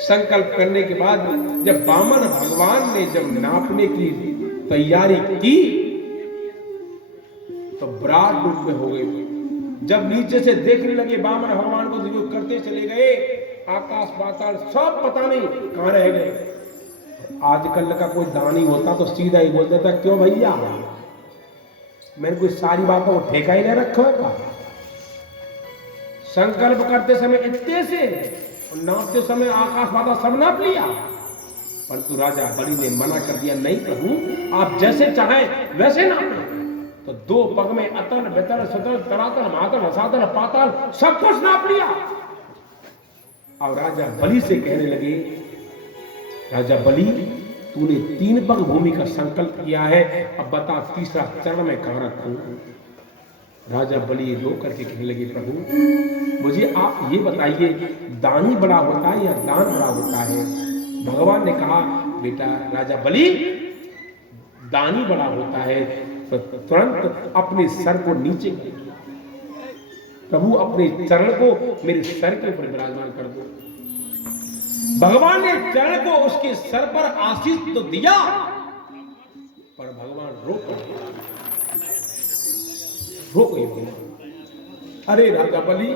संकल्प करने के बाद जब वामन भगवान ने जब नापने की तैयारी की तो विराट रूप में हो गए। जब नीचे से देखने लगे वामन भगवान को, जो करते चले गए, आकाश पाताल सब पता नहीं कहां रह गए। आजकल का कोई दानी होता तो सीधा ही बोल देता, क्यों भैया मैंने कोई सारी बातों को ठेका ही नहीं रखा है। संकल्प करते समय इतने से और नापते समय आकाश पाताल सब नाप लिया, परंतु राजा बलि ने मना कर दिया, नहीं प्रभु आप जैसे चाहें वैसे नापें। तो 2 पग में अतल बेतल सुतल तरातल महातल रसातल पाताल सब कुछ नाप लिया। और राजा बलि से कहने लगे, राजा बलि तूने 3 पग भूमि का संकल्प किया है, अब बता तीसरा चरण में कहां रखूं। राजा बलि रो करके कहने लगे, प्रभु मुझे आप ये बताइए, दानी बड़ा होता है या दान बड़ा होता है। भगवान ने कहा, बेटा राजा बलि दानी बड़ा होता है। तो तुरंत अपने सर को नीचे कर दो, प्रभु अपने चरण को मेरे सर के ऊपर विराजमान कर दो। भगवान ने चरण को उसके सर पर आशीष तो दिया, पर भगवान रोक गए। अरे राजा बलि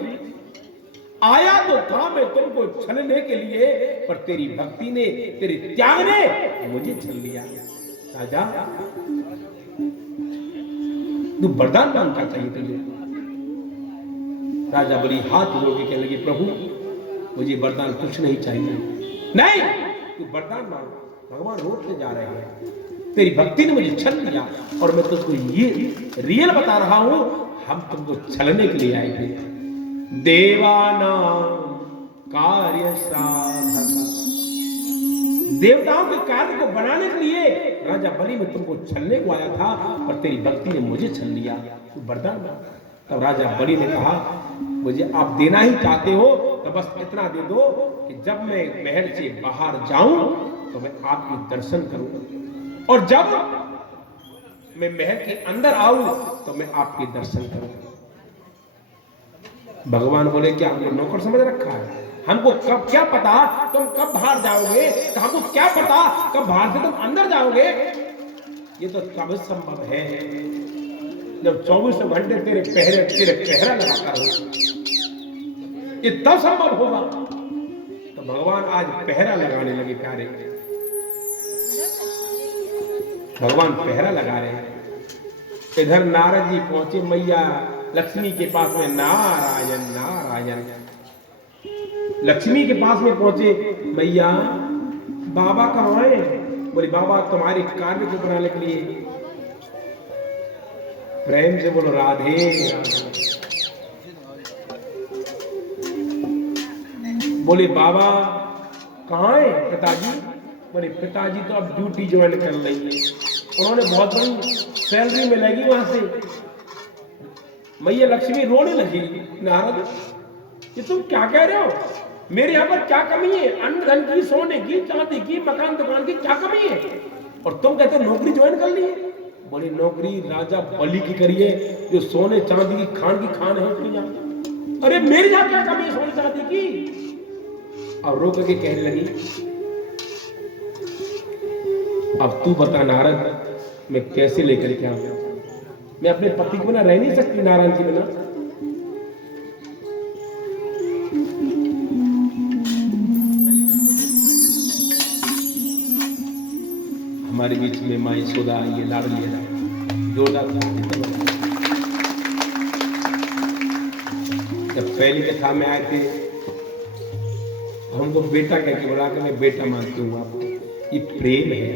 आया तो था मैं तुमको छलने के लिए, पर तेरी भक्ति ने, तेरे त्याग ने मुझे छल लिया। राजा तू वरदान मांगता चाहिए तुझे। राजा बलि हाथ जोड़ के कहने लगे, प्रभु मुझे वरदान कुछ नहीं चाहिए। नहीं तू वरदान मांग, भगवान रोकते जा रहे हैं, तेरी भक्ति ने मुझे छल लिया और मैं तुझको ये रियल बता रहा हूं, हम तुमको छलने के लिए आए थे। देवानां कार्य साधक, देवताओं के कार्य को बनाने के लिए राजा बलि में तुमको छलने को आया था, पर तेरी भक्ति ने मुझे छल लिया, तू वरदान मांग। तब राजा बलि ने कहा, मुझे आप देना ही चाहते हो तो बस इतना दे दो कि जब मैं महल से बाहर जाऊं तो मैं आपके दर्शन करूं, और जब मैं महल के अंदर आऊं तो मैं आपके दर्शन करूं। भगवान बोले, क्या हमने नौकर समझ रखा है? हमको कब क्या पता तुम कब बाहर जाओगे, तो हमको क्या पता कब बाहर से तुम अंदर जाओगे। ये तो तब संभव है जब 24 घंटे तेरे पहरा लगाता हो, ये तब संभव होगा। तो भगवान आज पहरा लगाने लगे प्यारे, भगवान पहरा लगा रहे हैं। इधर नारद जी पहुंचे मैया लक्ष्मी के पास में, नारायण नारायण। लक्ष्मी के पास में पहुंचे, मैया बाबा कहाँ है? बोले, बाबा तुम्हारे कार्य को बनाने के लिए। प्रेम से बोलो, राधे राधे। बोले, बाबा कहाँ है पिताजी? बोले, पिताजी तो अब ड्यूटी ज्वाइन कर रही है, उन्होंने बहुत बड़ी सैलरी मिलेगी वहां से। मैया लक्ष्मी रोने लगी, नारद ये तुम क्या कह रहे हो? मेरे यहाँ पर क्या कमी है? अन्न धन की, सोने की, चांदी की, मकान दुकान की क्या कमी है? और तुम कहते हो नौकरी ज्वाइन कर ली है। बोली, नौकरी राजा बलि की करिए, जो सोने चांदी की खान है उसकी यहाँ। अरे मेरे यहाँ क्या कमी है सोने चांदी की? और रो करके कहने लगी, अब तू बता नारद, मैं कैसे लेकर के आऊं? मैं अपने पति के बिना रह नहीं सकती, नारायण के बिना। हमारे बीच में माँ यशोदा ये लाडली है, जोरदार। जब पहली कथा में आए थे, हमको बेटा कह के बोला कि मैं बेटा मानती हूँ आपको। ये प्रेम है,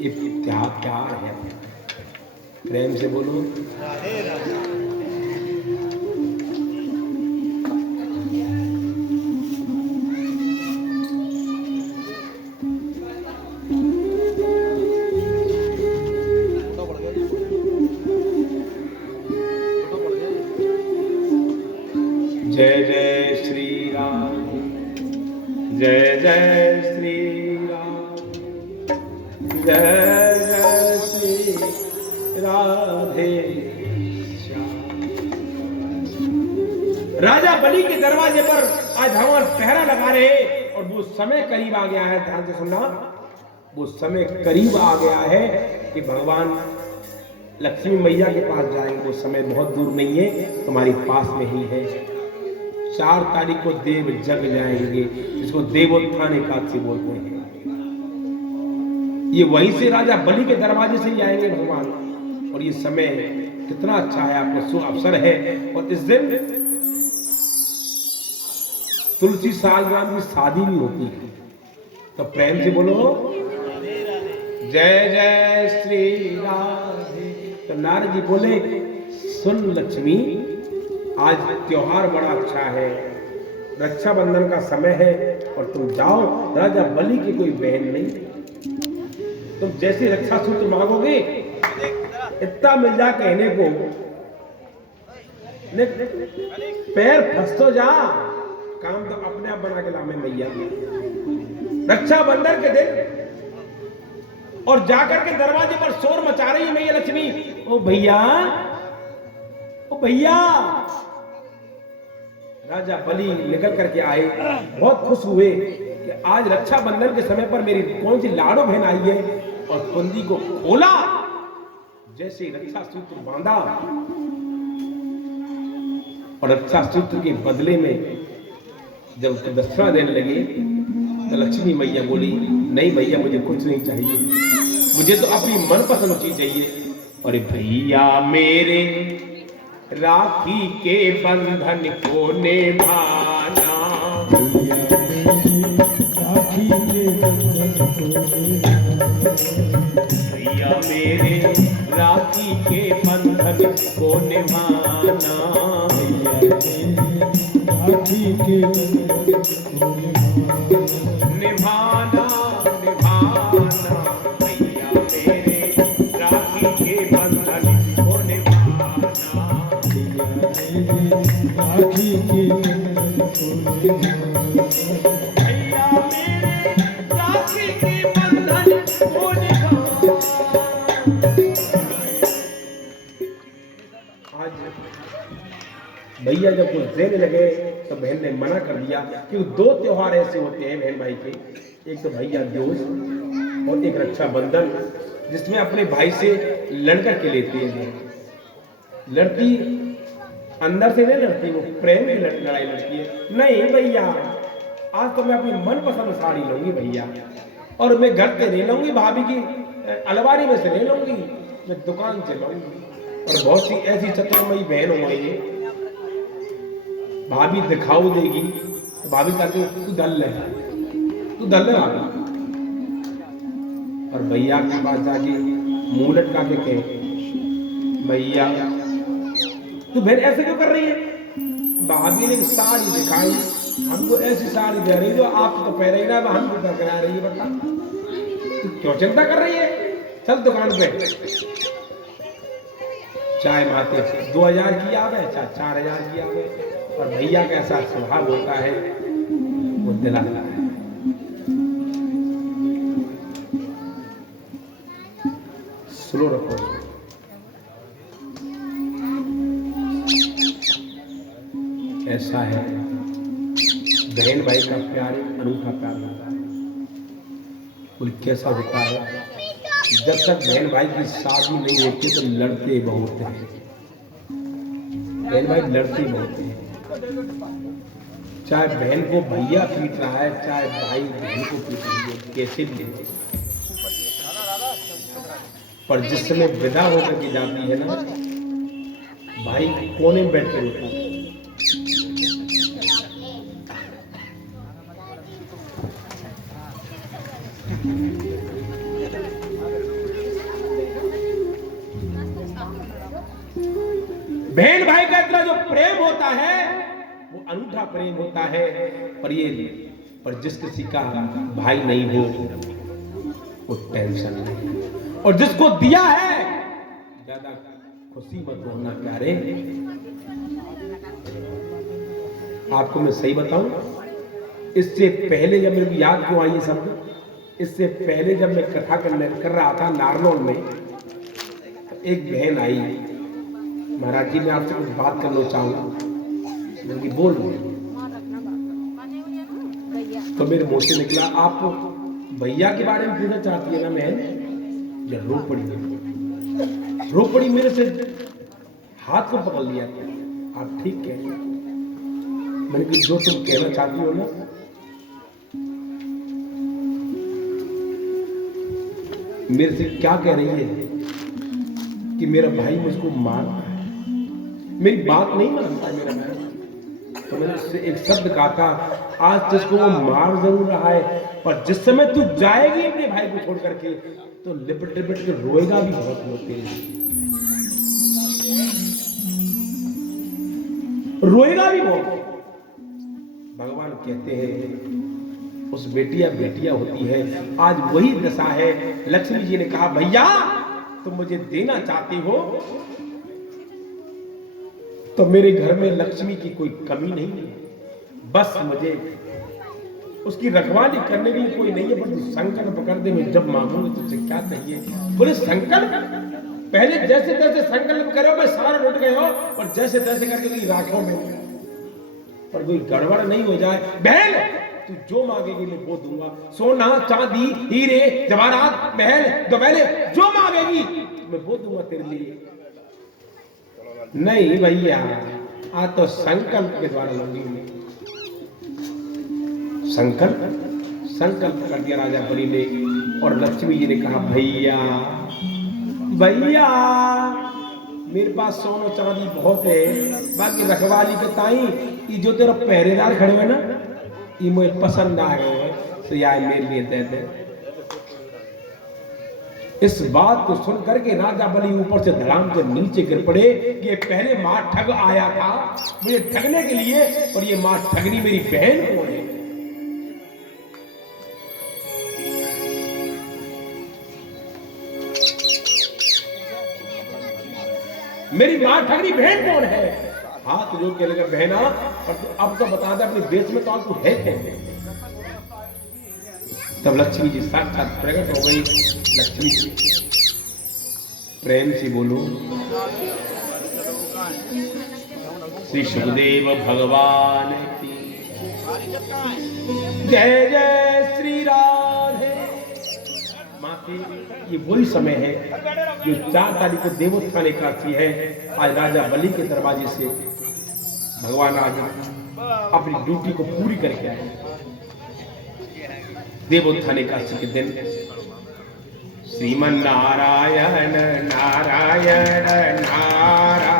ये प्यार है। प्रेम से बोलो, राधे राधे। जय जय श्री राम, जय जय श्री राम, जय जय श्री राधे श्याम। राजा बलि के दरवाजे पर आज भगवान पहरा लगा रहे और वो समय करीब आ गया है, ध्यान से सुनना, वो समय करीब आ गया है कि भगवान लक्ष्मी मैया के पास जाएंगे। वो समय बहुत दूर नहीं है, तुम्हारी पास में ही है। 4 तारीख को देव जग जाएंगे, जिसको देवोत्थान एकादशी बोलते हैं। ये वहीं से राजा बलि के दरवाजे से ही आएंगे भगवान। और ये समय कितना अच्छा है, आपको शुभ अवसर है। और इस दिन तुलसी सालग्राम की शादी भी होती है। तो प्रेम से बोलो जय जय श्री राधे। तो नारद जी बोले सुन लक्ष्मी, आज त्योहार बड़ा अच्छा है, रक्षाबंधन का समय है, और तुम जाओ, राजा बलि की कोई बहन नहीं, तुम जैसी रक्षा सूत्र मांगोगे इतना मिल जा कहने को, पैर फंस तो जा, काम तो अपने आप बना के लामे मैया। रक्षाबंधन के दिन और जाकर के दरवाजे पर शोर मचा रही है मैया लक्ष्मी, ओ भैया, ओ भैया। राजा बलि निकल करके आए, बहुत खुश हुए कि आज रक्षाबंधन के समय पर मेरी कौन सी लाडो बहन आई है। और कुंडी को खोला, जैसे रक्षा सूत्र बांधा, और रक्षा सूत्र के बदले में जब उसको दक्षिणा देने लगे तो लक्ष्मी मैया बोली नहीं भैया, मुझे कुछ नहीं चाहिए, मुझे तो अपनी मनपसंद चीज चाहिए। और भैया मेरे राखी के बंधन को निभाना, राखी के बंधन भैया मेरे राखी के बंधन को निभाना, राखी के निभाना निभाना, भैया मेरे राखी के बंधन को निभाना, राखी के भैया मेरे राखी के बंधन को निभाना। आज भैया जब कुछ देने लगे तो बहन ने मना कर दिया, क्योंकि 2 त्योहार ऐसे होते हैं बहन भाई के, एक तो भैया दूज और एक रक्षाबंधन, जिसमें अपने भाई से लड़कर के लेती है। लड़ती अंदर से नहीं लड़ती, वो प्रेम की लड़ाई लड़ती है। नहीं भैया, आज तो मैं अपनी मनपसंद साड़ी लूंगी भैया, और मैं घर से नहीं लूंगी, भाभी की अलमारी में से नहीं लूंगी, मैं दुकान से लूंगी। और बहुत सी ऐसी चतुर्मयी बहन हो गई, भाभी दिखाऊ देगी, भाभी कहती तू दल है, तू दल है भाभी। और भैया के पास जाके मुंह लटका के कहे भैया तू बहन ऐसे क्यों कर रही है। भाभी ने साड़ी दिखाई, हमको ऐसी साड़ी दे रही जो आप तो पहन रही ना, हम क्यों करा रही है, बता तू क्यों चिंता कर रही है, चल दुकान पे। चाहे बातें 2000 की आवे, चाहे 4000 की आवे, और भैया का ऐसा स्वभाव होता है, वो दिलाता है। स्लो रखो, ऐसा है बहन भाई का प्यार, अनूठा प्यार होता है। कोई कैसा होता है, जब तक बहन भाई की शादी नहीं होती तो लड़ते बहुत हैं, बहन भाई लड़ते बहुत हैं। चाहे बहन को भैया पीट रहा है, चाहे भाई बहन को पीट रही है, कैसे भी है, पर जिस समय विदा होकर की जाती है ना, भाई कोने में बैठ कर रोता है। बहन भाई का इतना जो प्रेम होता है वो अनूठा प्रेम होता है। पर जिस किसी का भाई नहीं हो वो टेंशन नहीं, और जिसको दिया है ज्यादा खुशी मत होना प्यारे। आपको मैं सही बताऊं, इससे पहले जब मेरे को याद क्यों आई ये शब्द, इससे पहले जब मैं कथा कर रहा था नारनौल में, एक बहन आई, महाराज जी मैं आपसे कुछ बात करना चाहूंगा। बोल तो मेरे मुंह से निकला, आप भैया के बारे में पूछना चाहती है ना? मैं या रो पड़ी मेरे से, हाथ को पकड़ लिया। आप ठीक कह रही हैं। मैंने कहा जो तुम कहना चाहती हो ना, मेरे से क्या कह रही है कि मेरा भाई मुझको मारता है, मेरी बात नहीं मानता है मेरा भाई। तो मैंने उससे एक शब्द कहा था, आज तुझको वो मार जरूर रहा है, पर जिस समय तू जाएगी अपने भाई को छोड़ करके तो लिपट लिपट के रोएगा भी बहुत होते हैं, रोएगा भी बहुत। भगवान कहते हैं उस बेटिया होती है। आज वही दशा है। लक्ष्मी जी ने कहा, भैया तुम मुझे देना चाहते हो तो मेरे घर में लक्ष्मी की कोई कमी नहीं है, बस मुझे उसकी रखवाली करने के लिए कोई नहीं है, परंतु संकल्प कर दे, मैं जब मांगूंगा तुझसे क्या चाहिए। बोले संकल्प? पहले जैसे तैसे संकल्प करो, मैं सारा लुट गए हो, और जैसे तैसे करके कोई राखों में, पर कोई गड़बड़ नहीं हो जाए। बहन तू जो मांगेगी मैं वो दूंगा, सोना चांदी हीरे जवाहरात महल गवेले जो मांगेगी मैं वो दूंगा तेरे लिए। नहीं भैया, आज तो संकल्प के द्वारा लूंगी। संकल्प कर दिया राजा बलि ने। और लक्ष्मी जी ने कहा, भैया मेरे पास सोना चांदी बहुत है, बाकी रखवाली के ताई ये जो तेरा पहरेदार खड़े हुए ना, ये मुझे पसंद आ गए, तो यार मेरे लिए दे दे। इस बात को सुन करके राजा बलि ऊपर से धड़ाम से नीचे गिर पड़े कि ये पहले मां ठग आया था मुझे ठगने के लिए, और ये मां ठगनी मेरी बहन कौन है? मेरी मां ठगनी बहन कौन है? हाथ जोड़ के लगा, बहना और तू अब तो बता दे अपने देश में तो तू है कौन? तब लक्ष्मी जी साक्षात प्रकट हो गई। लक्ष्मी जी प्रेम से बोलो, श्री सुखदेव भगवान की जय जय श्री राधे। माते ये वही समय है जो 4 तारीख को देवोत्थान एकादशी है। आज राजा बलि के दरवाजे से भगवान आज अपनी ड्यूटी को पूरी करके आए। देवोत्थान एकादशी के दिन श्रीमन नारायण नारायण नारायण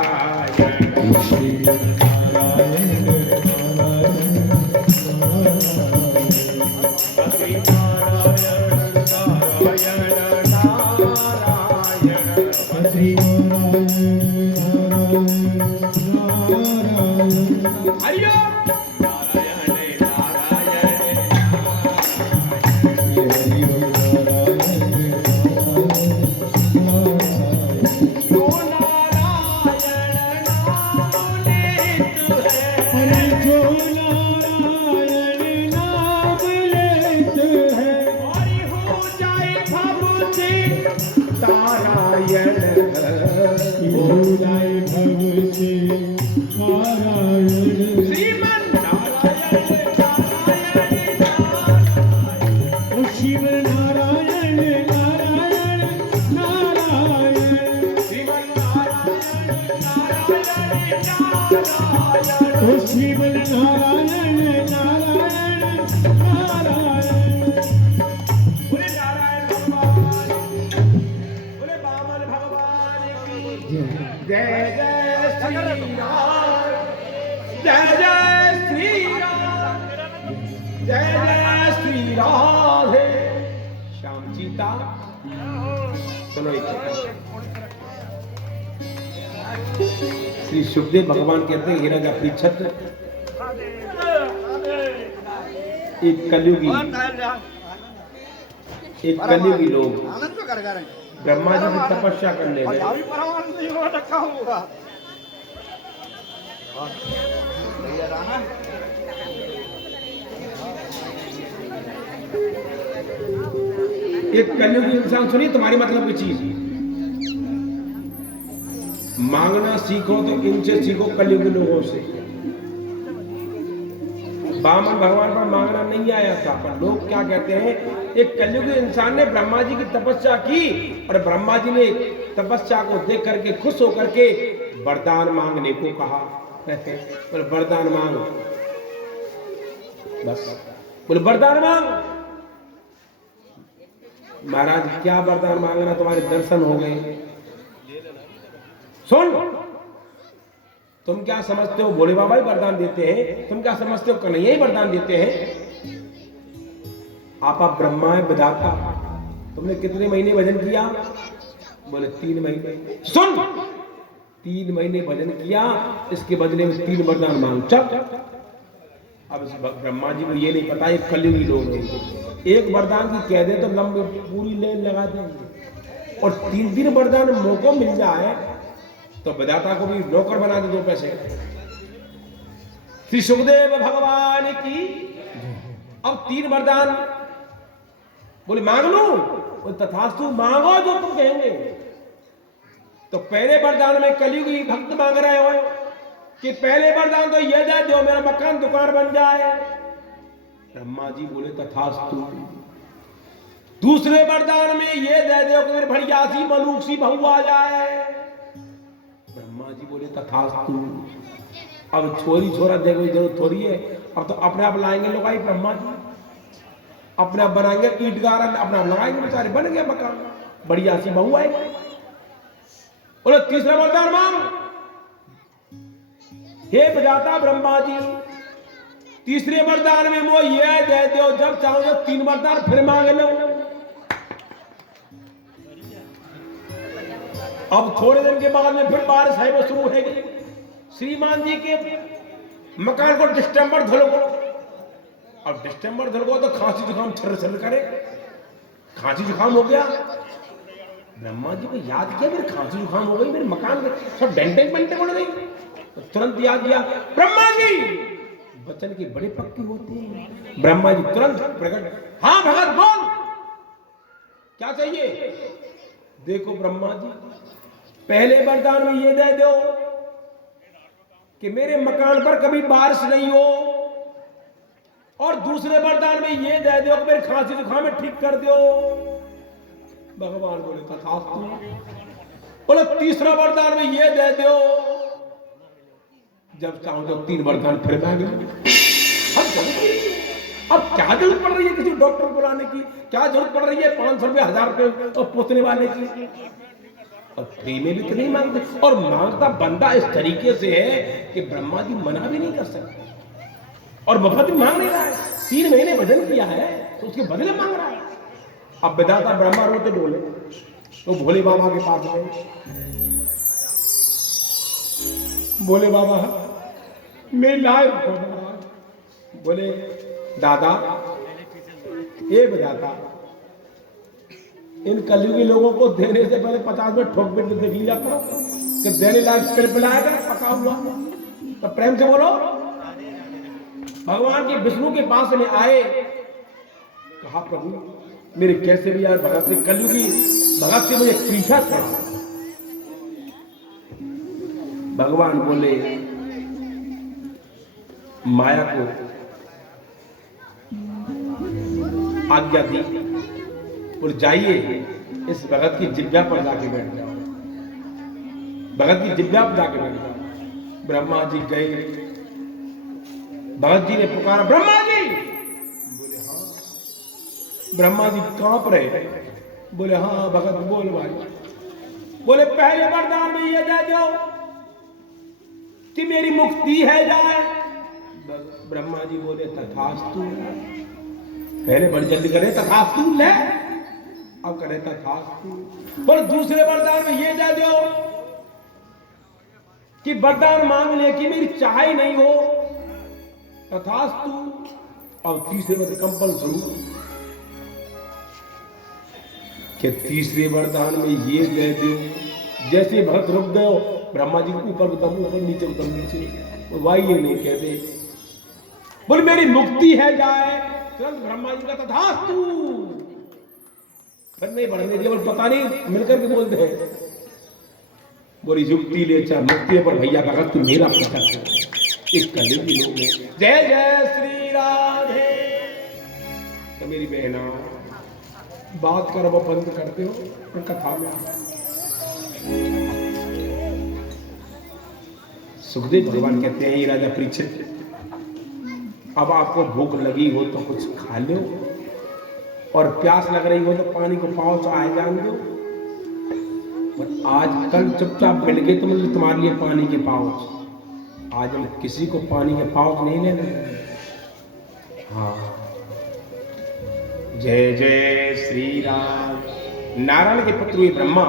श्री सुखदेव भगवान कहते हैं, हे राजा परीक्षित, एक कलयुगी लोग ब्रह्मा जी की तपस्या करने गए। एक कलयुगी इंसान, सुनिए तुम्हारी मतलब की चीज मांगना सीखो तो इनसे सीखो, कलयुगी लोगों से। बामन भगवान पर मांगना नहीं आया था। पर लोग क्या कहते हैं, एक कलयुगी इंसान ने ब्रह्मा जी की तपस्या की और ब्रह्मा जी ने तपस्या को देख करके खुश होकर के वरदान मांगने को कहा। बोले वरदान मांग, बस बोले वरदान मांग। महाराज क्या वरदान मांगना, तुम्हारे दर्शन हो गए। सुन, तुम क्या समझते हो भोले बाबा ही वरदान देते हैं? तुम क्या समझते हो कन्हैया ही वरदान देते हैं? आप ब्रह्मा है, विधाता। तुमने कितने महीने भजन किया? बोले 3 महीने। सुन, 3 महीने भजन किया, इसके बदले में 3 वरदान मांग। चल, अब इस ब्रह्मा जी को ये नहीं पता ये कलयुगी लोग हैं, एक वरदान की कह दे तो लंबी पूरी लेन लगा देंगे, और 3 वरदान मौका मिल जाए तो विधाता को भी नौकर बना दे 2 पैसे। श्री सुखदेव भगवान की। अब 3 वरदान बोले मांग लो, तथास्तु, मांगो जो तुम कहेंगे। तो पहले वरदान में कलयुगी भक्त मांग रहे हो कि पहले वरदान तो ये दे दो मेरा मकान दुकान बन जाए। ब्रह्मा जी बोले तथास्तु। दूसरे वरदान में ये दे दो कि मेरे बढ़िया सी मलूक सी बहू आ जाए। ब्रह्मा जी बोले तथास्तु। अब छोरी छोरा देखो जरूरत थोड़ी है, अब तो अपने आप लाएंगे लोग आई। ब्रह्मा जी अपने आप बनाएंगे ईट गारा, अपने आप लगाएंगे, बेचारे बन गया मकान, बढ़िया सी बहू आएगी। बोले तीसरा वरदान मांग। हे विधाता ब्रह्मा जी, तीसरे वरदान में वो ये दे दो जब चाहो जब 3 वरदान फिर मांग लो। अब थोड़े दिन के बाद में फिर बारिश है वो शुरू होगी। श्रीमान जी के मकान को डिस्टेंबर धुलको। अब डिस्टेंबर धुलको तो खांसी जुकाम छर छर करे, खांसी जुकाम हो गया। ब्रह्मा जी को याद किया मेरे खांसी जुकाम हो गई, मेरे मकान में सब डेंटे पेंटे उड़ गई। तो तुरंत याद किया ब्रह्मा जी वचन की बड़ी पक्की होती है। ब्रह्मा जी तुरंत प्रकट, हाँ भगत बोल क्या चाहिए। देखो ब्रह्मा जी, पहले वरदान में ये दे दो कि मेरे मकान पर कभी बारिश नहीं हो, और दूसरे वरदान में ये दे दो कि मेरे खांसी जुकाम में ठीक कर दो। भगवान बोले तथास्तु। बोले तीसरा वरदान में ये दे दो जब चाहो तो 3 वरदान फिर मांगे। अब क्या जरूरत पड़ रही है किसी डॉक्टर को बुलाने की, क्या जरूरत पड़ रही है 500 रुपए 1000 रुपए और पोतने वाले की। और फ्री में भी तो नहीं मांगते, और मांगता बंदा इस तरीके से है कि ब्रह्मा जी मना भी नहीं कर सकते, और मुफ्त में मांग नहीं रहा है। 3 महीने भजन किया है तो उसके बदले मांग रहा है। अब विधाता ब्रह्मा रोते डोले तो भोले बाबा के पास गए। बोले बाबा मेरी लाए। बोले दादा ये विधाता, इन कलयुगी लोगों को देने से पहले 50 में ठोक पिट देख लिया करो कि देने लायक फिर पिलाएगा पका हुआ। तो प्रेम से बोलो। भगवान के विष्णु के पास में आए, कहा प्रभु मेरे कैसे भी यार भगत से कलयुगी भगत से मुझे पीछा था। भगवान बोले माया को आज्ञा दी, और जाइए इस भगत की जिब्या पर जाके बैठ जाओ, भगत की जिब्या पर जाके बैठ जाओ। ब्रह्मा जी गए, भगत जी ने पुकारा ब्रह्मा जी। बोले हाँ। ब्रह्मा जी कांप रहे। बोले हाँ भगत बोल भाई। बोले पहले वरदान में ये दे दो कि मेरी मुक्ति है जाए। ब्रह्मा जी बोले तथास्तु। पहले बड़ी जल्दी करे तथास्तु ले, अब करे तथास्तु। पर दूसरे वरदान में ये दे दो कि वरदान मांगने की मेरी चाह ही नहीं हो, तथास्तु। अब तीसरे में कंपल शुरू कि तीसरे वरदान में ये दे दो। जैसे भक्त रुक गए, ब्रह्मा जी ऊपर उतम ऊपर नीचे उतम नीचे, वाई ये नहीं कहते। बोले मेरी मुक्ति है जाए, तुरंत ब्रह्मा जी का तथास्तु। फिर नहीं बढ़ने दिया, बोले पता नहीं मिलकर के बोलते हैं। बोली युक्ति ले चाहे मुक्ति पर भैया भगत तू मेरा पिता इस कलयुगी लोग। जय जय श्री राधे। तो मेरी बहना बात कर वो बंद करते हो और कथा में सुखदेव भगवान कहते हैं ये राजा परीक्षित, अब आपको भूख लगी हो तो कुछ खा लो और प्यास लग रही हो तो पानी को पाओ तो आए जान दो। आज कल चुपचाप मिल गए तुम्हारे लिए पानी के पाउच, आज हम किसी को पानी के पाउच नहीं लेने। हाँ, जय जय श्री राम। नारायण के पुत्र हुए ब्रह्मा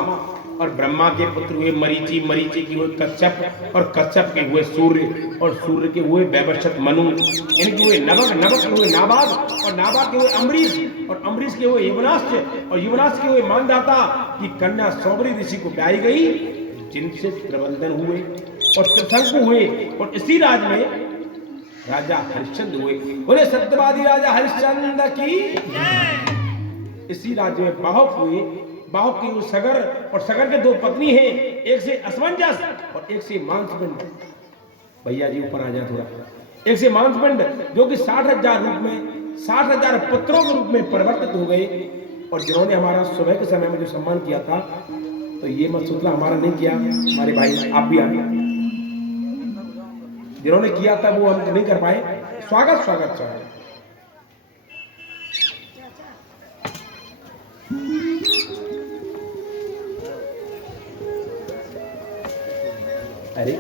और ब्रह्मा के पुत्र हुए मरीचि, मरीचि के हुए कच्छप और कच्छप के हुए सूर्य और सूर्य के हुए वैवस्वत मनु, इनके हुए नभक, नभक के हुए नाभाग और नाभाग के हुए अम्बरीश और अम्बरीश के हुए युवनाश्च और युवनाश्च के हुए मानदाता की कन्या सौबरी ऋषि को ब्याई गई, जिनसे प्रबंधन हुए और त्रिशंकु हुए और इसी राज में राजा हरिश्चंद्र हुए। बोले सत्यवादी राजा हरिश्चंद्र की। इसी राज्य में बाहुक हुए, बाहुक की सगर और सगर के दो पत्नी हैं, एक से असमंजस और एक से मांसपिंड। भैया जी ऊपर आ जाए थोड़ा। एक से मांसपिंड जो कि 60,000 रूप में 60,000 पुत्रों के रूप में परिवर्तित हो गए, और जिन्होंने हमारा सुबह के समय में जो सम्मान किया था, तो ये मत सोचना हमारा नहीं किया, हमारे भाई आप भी आए, जिन्होंने किया था वो हम नहीं कर पाए। स्वागत स्वागत स्वागत। अरे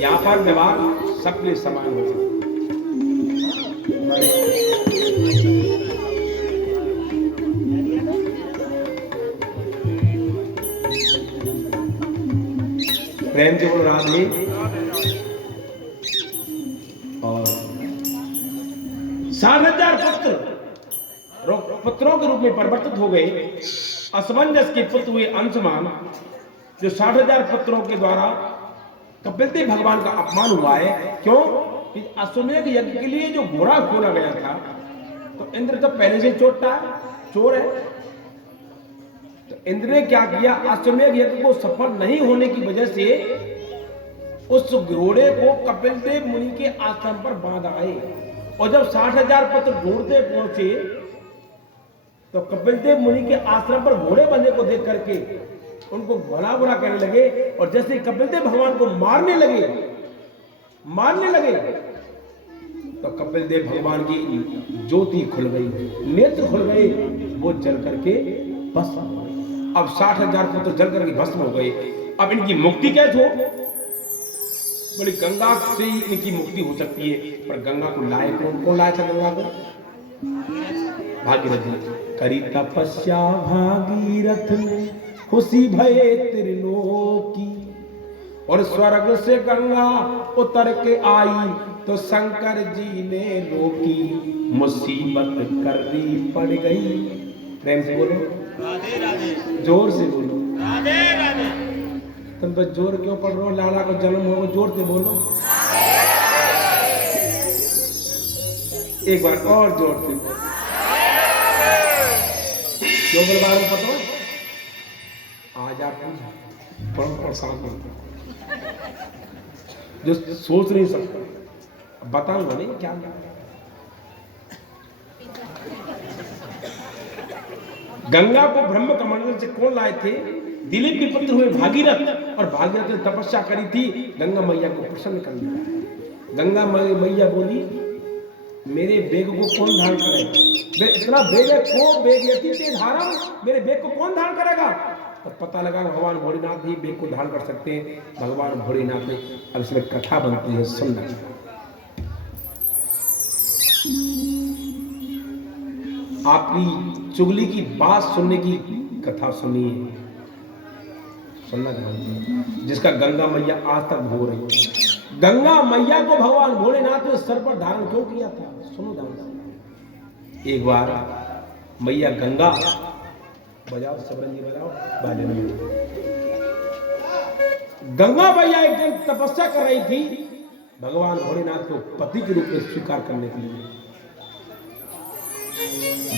यहाँ पर व्यवहार सबके समान हो सकता। प्रेम से बोल राधे। और 60,000 पुत्रों के रूप में परिवर्तित हो गए। असमंजस के पुत्र हुए अंशुमान, जो 60,000 पुत्रों के द्वारा कपिलदेव भगवान का अपमान हुआ है। क्यों? कि अश्वमेध यज्ञ के लिए जो घोड़ा खोला गया था, तो इंद्र तो पहले से चोर है। तो इंद्र ने क्या किया, अश्वमेध यज्ञ को सफल नहीं होने की वजह से उस घोड़े को कपिलदेव मुनि के आश्रम पर बांध आए। और जब 60,000 पुत्र ढूंढते पहुंचे, तो कपिलदेव मुनि के आश्रम पर घोड़े बंधे को देख करके उनको भला बुरा कहने लगे। और जैसे कपिलदेव भगवान को मारने लगे, तो कपिलदेव भगवान की ज्योति खुल गई, नेत्र खुल गए, वो जल करके भस्म हो गए। अब 60,000 पुत्र जल करके भस्म हो गए। अब इनकी मुक्ति कैसे हो? बोले गंगा से इनकी मुक्ति हो सकती है, पर गंगा को लाए कौन लाया था? गंगा को भागीरथ करी तपस्या भागीरथ ने, खुशी भये त्रिलोकी। और स्वर्ग से गंगा उतर के आई, तो शंकर जी ने रोकी, मुसीबत करनी पड़ गई। प्रेम से बोलो राधे राधे, जोर से बोलो राधे राधे। तुम तो जोर क्यों पढ़ रहे हो? लाला को जन्म हो, जोर से बोलो। एक बार और जोर से क्यों बोलवा रहा हूं पता है? आज आप परेशान करते जो सोच नहीं सकता, बताऊंगा नहीं क्या। गंगा को ब्रह्म कमंडल से कौन लाए थे? दिलीप के पुत्र हुए भागीरथ। और भागीरथ ने तपस्या करी थी गंगा मैया को प्रसन्न कर दिया। गंगा मैया बोली, मेरे बेग को कौन धारण करेगा? इतना बेग है, को बेग लेती थी धारण, मेरे बेग को कौन धारण करेगा? तो पता लगा भगवान भोलेनाथ ही बेग को धारण कर सकते हैं। भगवान भोलेनाथ ने, अब इसमें कथा बनती है, सुनना। आपकी चुगली की बात सुनने की कथा सुनिए, सुनना चाहूंगी, जिसका गंगा मैया आज तक भो रही है। गंगा मैया को भगवान भोलेनाथ ने सर पर धारण क्यों किया था? सुनो ध्यान से। एक बार मैया गंगा, बजाओ सबरंजी बजाओ, बाजे में। गंगा मैया एक दिन तपस्या कर रही थी भगवान भोलेनाथ को पति के रूप में स्वीकार करने के लिए।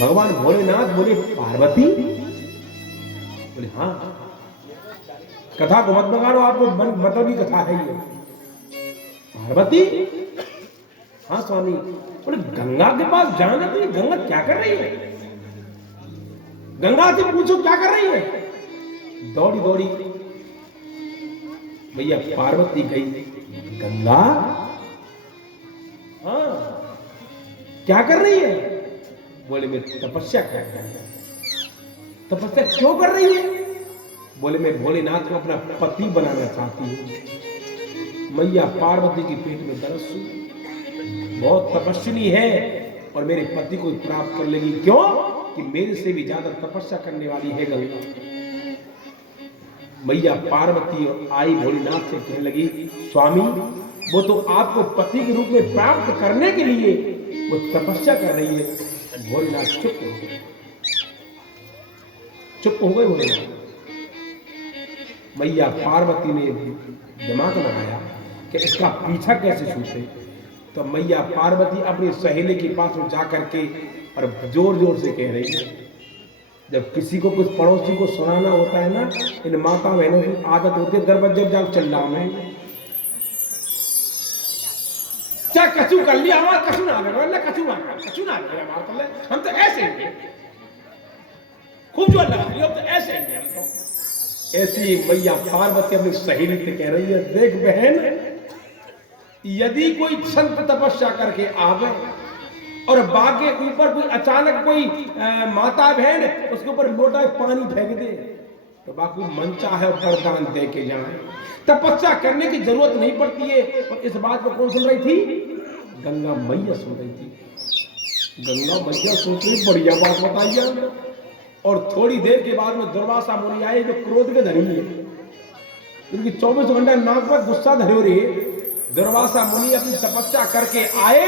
भगवान भोलेनाथ बोले, पार्वती? बोले हाँ। कथा को मत बगाड़ो, आपको मतलब की कथा है ये। पार्वती, हाँ स्वामी। बोले गंगा के पास जाना, तो गंगा क्या कर रही है? गंगा से पूछो क्या कर रही है। दौड़ी दौड़ी भैया पार्वती गई। गंगा, हाँ क्या कर रही है? बोले मैं तपस्या कर रही हूं। तपस्या क्यों कर रही है? बोले मैं भोलेनाथ को अपना पति बनाना चाहती हूँ। मैया पार्वती की पेट में दर्द सुन, बहुत तपस्विनी है और मेरे पति को प्राप्त कर लेगी। क्यों? कि मेरे से भी ज्यादा तपस्या करने वाली है गंगा। मैया पार्वती आई भोलेनाथ से कहने लगी, स्वामी वो तो आपको पति के रूप में प्राप्त करने के लिए वो तपस्या कर रही है। भोलेनाथ चुप हो गए, चुप हो गए भोलेनाथ। मैया पार्वती ने दिमाग लगाया कि इसका पीछा कैसे छूटे। तो मैया पार्वती अपनी सहेली के पास में जा करके और जोर जोर से कह रही है, जब किसी को कुछ पड़ोसी को सुनाना होता है ना, इन माता बहनों की आदत होती है दरवाजे जाग चिल्लाओ में, क्या कछु कर लिया हमारा, कछु ना लगा ना, कछु ना लगा हमारा कर ले, हम तो ऐसे ही खूब जो लगा लिया, तो ऐसे ही हम तो। ऐसी मैया पार्वती अपनी सहेली से कह रही है, देख बहन, यदि कोई संत तपस्या करके आवे और बाग के ऊपर कोई अचानक कोई माता बहन उसके ऊपर लोटा पानी फेंक दे, तो बापू मन चाहे वरदान दे के जाए। तपस्या करने की जरूरत नहीं पड़ती है। और इस बात को कौन सुन रही थी? गंगा मैया सुन रही थी। गंगा मैया सोच रही बढ़िया बात बताइए। और थोड़ी देर के बाद में दुर्वासा मुनि आए, जो क्रोध के धनी है, उनकी 24 घंटा नाक पर गुस्सा धरे हो रही। दुर्वासा मुनि अपनी तपस्या करके आए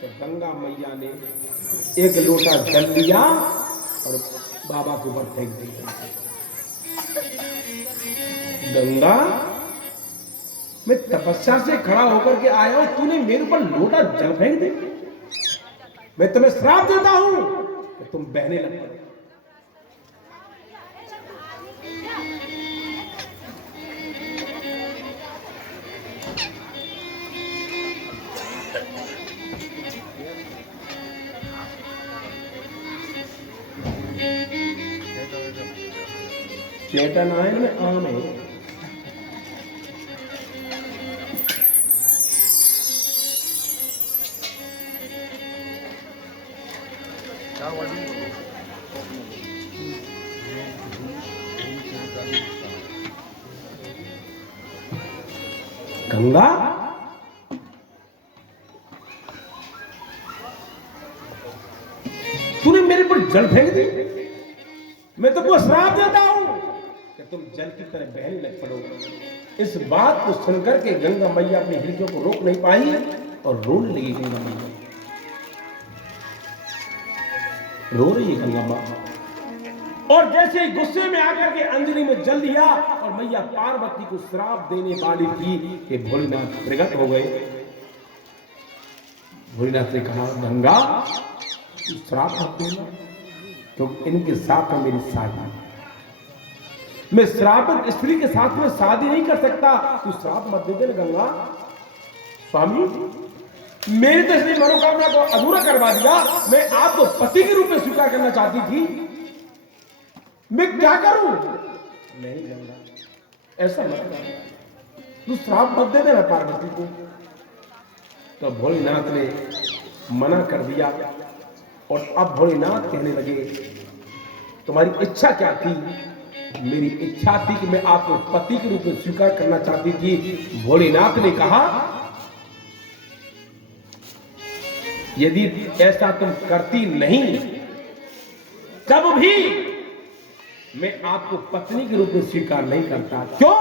तो गंगा मैया ने एक लोटा जल लिया और बाबा के ऊपर फेंक दिया। गंगा, मैं तपस्या से खड़ा होकर के आया हूं, तूने मेरे ऊपर लोटा जल फेंक दे। मैं तुम्हें श्राप देता हूं कि तुम बहने लग पड़े। चैतन्य में आम है। गंगा, तूने मेरे पर जल फेंक दी, मैं तुमको श्राप देता हूं कि तुम जल की तरह बहने लग पड़ोगे। इस बात को सुनकर के गंगा मैया अपने हृदय को रोक नहीं पाई और रोने लगी। गंगा मैया रो रही है गंगा मां। और जैसे गुस्से में आकर के अंजलि में जल दिया और मैया पार्वती को श्राप देने वाली थी कि भोलेनाथ प्रकट हो गए। भोलेनाथ ने कहा, गंगा श्राप मत देना, क्योंकि इनके साथ में मेरी शादी, मैं श्रापित स्त्री के साथ में शादी नहीं कर सकता, तू श्राप मत दे देना गंगा। स्वामी, मेरी तो इसलिए मनोकामना को अधूरा करवा दिया, मैं आपको पति के रूप में स्वीकार करना चाहती थी, मैं क्या करूं? नहीं गंगा, ऐसा मत कर, तू श्राप मत दे देना पार्वती को। तो भोलेनाथ ने मना कर दिया। और अब भोलेनाथ कहने लगे, तुम्हारी इच्छा क्या थी? मेरी इच्छा थी कि मैं आपको पति के रूप में स्वीकार करना चाहती थी। भोलेनाथ ने कहा, यदि ऐसा तुम करती नहीं, तब भी मैं आपको पत्नी के रूप में स्वीकार नहीं करता। क्यों?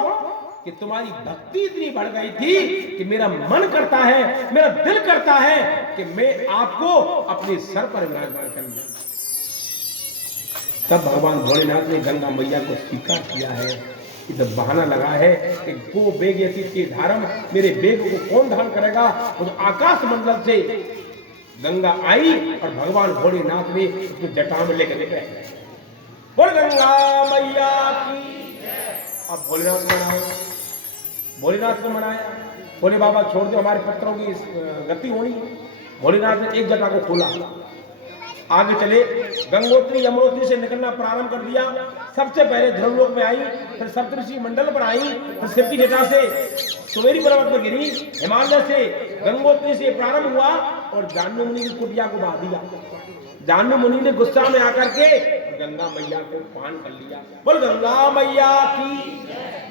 कि तुम्हारी भक्ति इतनी बढ़ गई थी कि मेरा मन करता है, मेरा दिल करता है कि मैं आपको अपने सर पर विराजमान कर लूं। तब भगवान भोलेनाथ ने गंगा मैया को स्वीकार किया है। इधर बहाना लगा है कि गो बेग यति धारम, मेरे बेग को कौन धारण करेगा? उस आकाश मंडल से गंगा आई और भगवान भोलेनाथ ने उसको जटा में लेकर गए। बोल गंगा मैया की, अब भोलेनाथ को मनाओ, भोलेनाथ को मनाया, भोले बाबा छोड़ दो, हमारे पत्थरों की गति होनी। भोलेनाथ ने एक जटा को खोला, आगे चले, गंगोत्री यमुनोत्री से निकलना प्रारंभ कर दिया। सबसे पहले ध्रुवलोक में आई, फिर सप्तऋषि मंडल पर आई, फिर शिव की जटा से सुमेरु पर्वत पर गिरी, हिमालय से गंगोत्री से प्रारंभ हुआ और जाह्नू मुनि की कुटिया को बहा दिया। जाह्नू मुनि ने गुस्सा में आकर के गंगा मैया को पान कर लिया। बोल गंगा मैया की।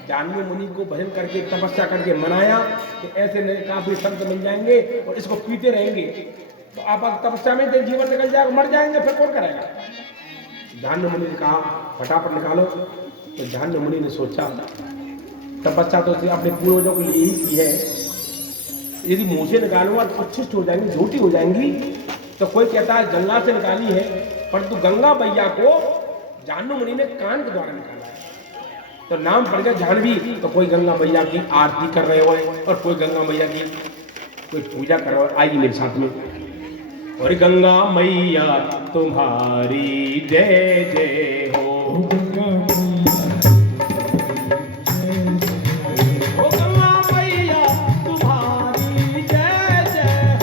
जाह्नू मुनि को भजन करके तपस्या करके मनाया कि ऐसे काफी संत मिल जाएंगे और इसको पीते रहेंगे तो आप तपस्या में तो जीवन निकल जाएगा, मर जाएंगे, फिर कौन करेगा। जाह्नू मुनि ने कहा फटाफट निकालो। तो जाह्नू मुनि ने सोचा तपस्या तो अपने पूर्वजों के लिए ही की है, यदि मुंह से निकालूंगा तो उच्छिष्ट हो जाएंगी, झूठी हो जाएंगी। तो कोई कहता है गंगा से निकाली है, परंतु गंगा मैया को जाह्नू मुनि ने कान के द्वारा निकाला है, तो नाम पड़ गया जाह्नवी। तो कोई गंगा मैया की आरती कर रहे हो और कोई गंगा मैया की कोई पूजा कर रहे हो। आइए मेरे साथ में। और गंगा मैया तुम्हारी जय जय हो, गंगा मैया तुम्हारी जय जय हो,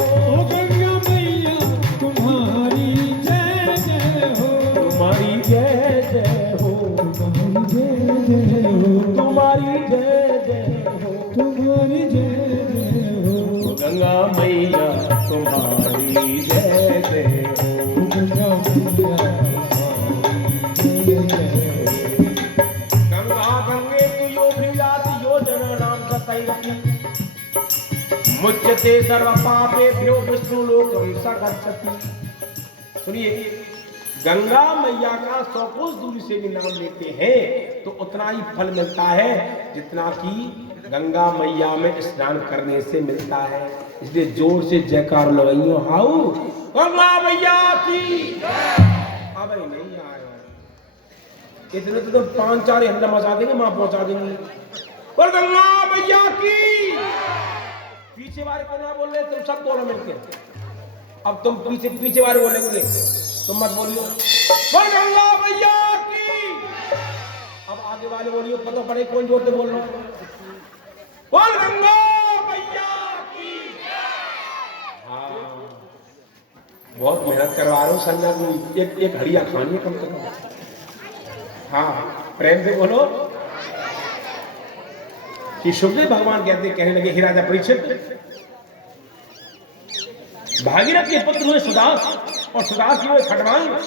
गंगा गंगे तुयो भ्रियाति योजना नाम सतैरति मुच्यते सर्व पापेभ्यो विष्णु लोकम स गच्छति। सुनिए, गंगा मैया का 100 कोस दूरी से भी नाम लेते हैं तो उतना ही फल मिलता है जितना कि गंगा मैया में स्नान करने से मिलता है। इसलिए जोर से जयकार लगाइयो, हाउ गंगा मैया की। अब नहीं आया इतने तो 5-4 हंडा मचा देंगे, मां पहुंचा देंगे। और गंगा मैया की। पीछे वाले को ना बोल रहे, तुम सब बोलो मिलके। अब तुम पीछे वाले बोलेंगे, तुम मत बोलियो बोल गंगा मैया की। अब आगे वाले बोलियो, पता पड़े कौन जोर से बोल रहा है। बोल गंगा मैया की। हाँ, बहुत मेहनत करवा रहा हूँ संजय को, एक हड़िया खानी है कम से कम। हाँ, प्रेम से बोलो कि सुखदेव भगवान कहने लगे, हे राजा परीक्षित, भागीरथ के पुत्र हुए सुदास और सुदास हुए खटवांग।